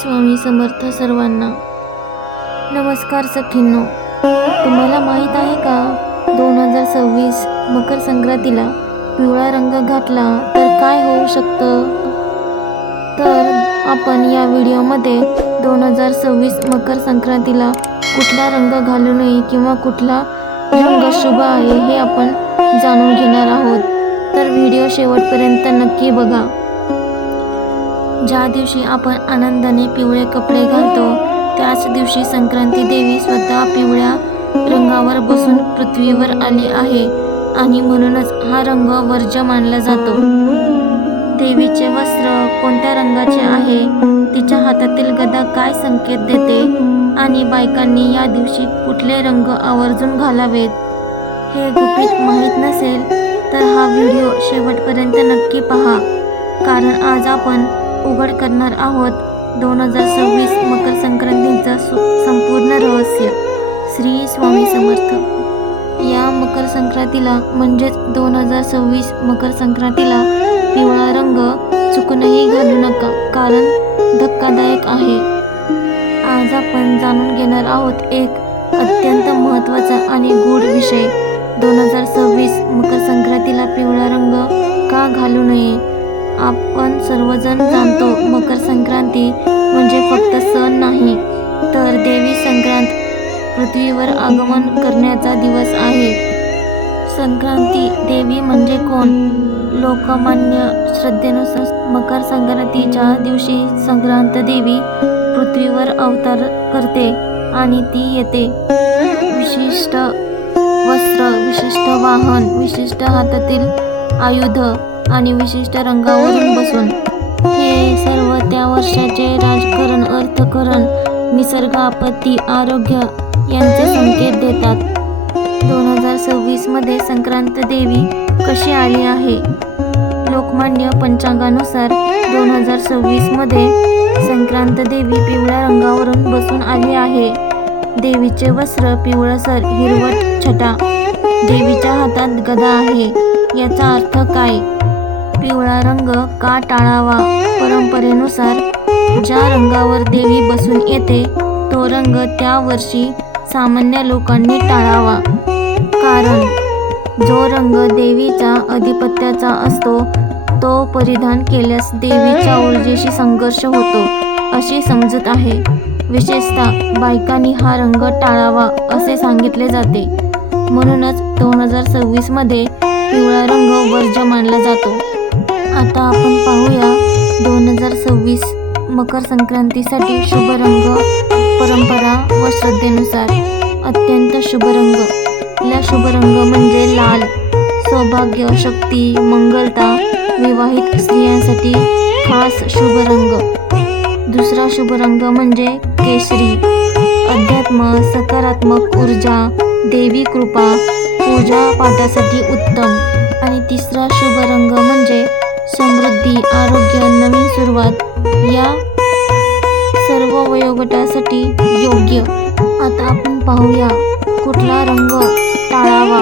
स्वामी समर्थ सर्वांना. नमस्कार सखींनो. तुम्हाला माहीत आहे का? दोन हजार सव्वीस मकर संक्रांतीला पिवळा रंग घातला तर काय होऊ शकतं? तर आपण या व्हिडिओमध्ये दोन हजार सव्वीस मकर संक्रांतीला कुठला रंग घालू नये किंवा कुठला रंग शुभ आहे हे आपण जाणून घेणार आहोत. तर व्हिडिओ शेवटपर्यंत नक्की बघा. ज्या दिवशी आपण आनंदाने पिवळे कपडे घालतो त्याच दिवशी संक्रांती देवी स्वतः पिवळ्या रंगावर बसून पृथ्वीवर आली आहे आणि म्हणूनच हा रंग वर्ज्य मानला जातो. देवीचे वस्त्र कोणत्या रंगाचे आहे? तिच्या हातातील गदा काय संकेत देते? आणि बायकांनी या दिवशी कुठले रंग आवर्जून घालावेत? हे गुपित माहीत नसेल तर हा व्हिडिओ शेवटपर्यंत नक्की पहा. कारण आज आपण उघड करणार आहोत. दोन हजार सव्वीस मकर संक्रांतीचं संपूर्ण रहस्य. श्री स्वामी समर्थ. या मकर संक्रांतीला म्हणजेच दोन हजार सव्वीस मकर संक्रांतीला पिवळा रंग चुकूनही घालू नका कारण धक्कादायक आहे. आज आपण जाणून घेणार आहोत एक अत्यंत महत्त्वाचा आणि गूढ विषय. दोन हजार सव्वीस मकर संक्रांतीला पिवळा रंग का घालू नये? आपण सर्वजण जाणतो मकर संक्रांती म्हणजे फक्त सण नाही तर देवी संक्रांत पृथ्वीवर आगमन करण्याचा दिवस आहे. संक्रांती देवी म्हणजे कोण? लोकमान्य श्रद्धेनुसार मकर संक्रांतीच्या दिवशी संक्रांत देवी पृथ्वीवर अवतार करते आणि ती येते. विशिष्ट वस्त्र विशिष्ट वाहन विशिष्ट हातातील आयुध आणि विशिष्ट रंगावरून बसून. हे सर्व त्या वर्षाचे राजकारण अर्थकरण निसर्ग आपत्ती आरोग्य यांचे संकेत देतात. दोन हजार सव्वीसमध्ये संक्रांत देवी कशी आली आहे? लोकमान्य पंचांगानुसार दोन हजार सव्वीसमध्ये संक्रांत देवी पिवळ्या रंगावरून बसून आली आहे. देवीचे वस्त्र पिवळसर हिरवट छटा. देवीच्या हातात गदा आहे. याचा अर्थ काय? पिवळा रंग का टाळावा? परंपरेनुसार ज्या रंगावर देवी बसून येते तो रंग त्या वर्षी सामान्य लोकांनी टाळावा. कारण जो रंग देवीचा अधिपत्याचा असतो तो परिधान केल्यास देवीच्या ऊर्जेशी संघर्ष होतो अशी समजूत आहे. विशेषतः बायकांनी हा रंग टाळावा असे सांगितले जाते. म्हणूनच दोन हजार सव्वीसमध्ये पिवळा रंग वर्ज्य मानला जातो. आता आपण पाहूया दोन हजार सव्वीस मकर संक्रांतीसाठी शुभ रंग परंपरा व श्रद्धेनुसार. अत्यंत शुभ रंग. या शुभ रंग म्हणजे लाल. सौभाग्य शक्ती मंगलता विवाहित स्त्रियांसाठी खास शुभ रंग. दुसरा शुभ रंग म्हणजे केशरी. अध्यात्म सकारात्मक ऊर्जा देवी कृपा पूजा पाठासाठी उत्तम. आणि तिसरा शुभ रंग म्हणजे समृद्धी आरोग्य नवीन सुरुवात. या सर्व वयोगटासाठी योग्य. आता आपण पाहूया कुठला रंग टाळावा.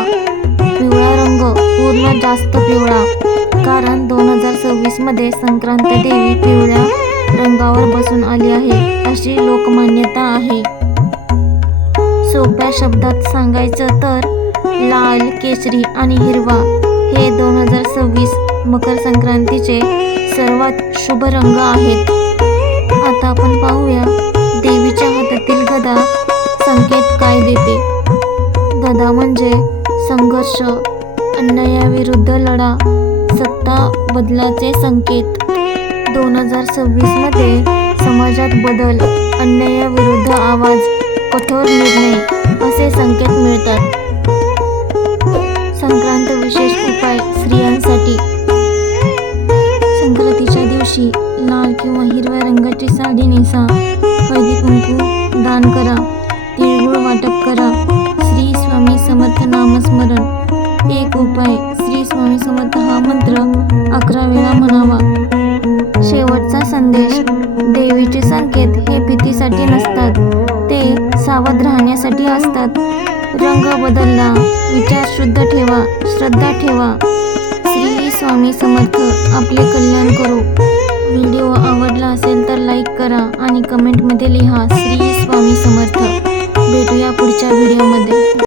पिवळा रंग पूर्ण जास्त पिवळा कारण दोन हजार सव्वीसमध्ये संक्रांत देवी पिवळ्या रंगावर बसून आली आहे अशी लोकमान्यता आहे. सोप्या शब्दात सांगायचं तर लाल केशरी आणि हिरवा हे दोन हजार सव्वीस मकर संक्रांतीचे सर्वात शुभ रंग आहेत. आता आपण पाहूया देवीच्या हातातील गदा संकेत काय देते. गदा म्हणजे संघर्ष अन्यायाविरुद्ध लढा सत्ता बदलाचे संकेत. दोन हजार सव्वीसमध्ये समाजात बदल अन्यायाविरुद्ध आवाज कठोर निर्णय असे संकेत मिळतात. संक्रांत विशेष उपाय स्त्रियांसाठी. संक्रांतीच्या दिवशी लाल किंवा हिरव्या रंगाची साडी नेसा हळदी कुंकू दान करा तिळगुळ वाटप करा श्री स्वामी समर्थ नामस्मरण. एक उपाय श्री स्वामी समर्थ हा मंत्र अकरा वेळा म्हणावा. शेवटचा संदेश देवीचे संकेत हे भीतीसाठी नसतात ते सावध राहण्यासाठी असतात. रंग बदलला. विचार शुद्ध ठेवा श्रद्धा ठेवा. श्री स्वामी समर्थ आपले कल्याण करो. व्हिडिओ आवडला असेल तर लाईक करा करा आणि कमेंटमध्ये लिहा श्री स्वामी समर्थ. भेटूया पुढच्या व्हिडिओमध्ये.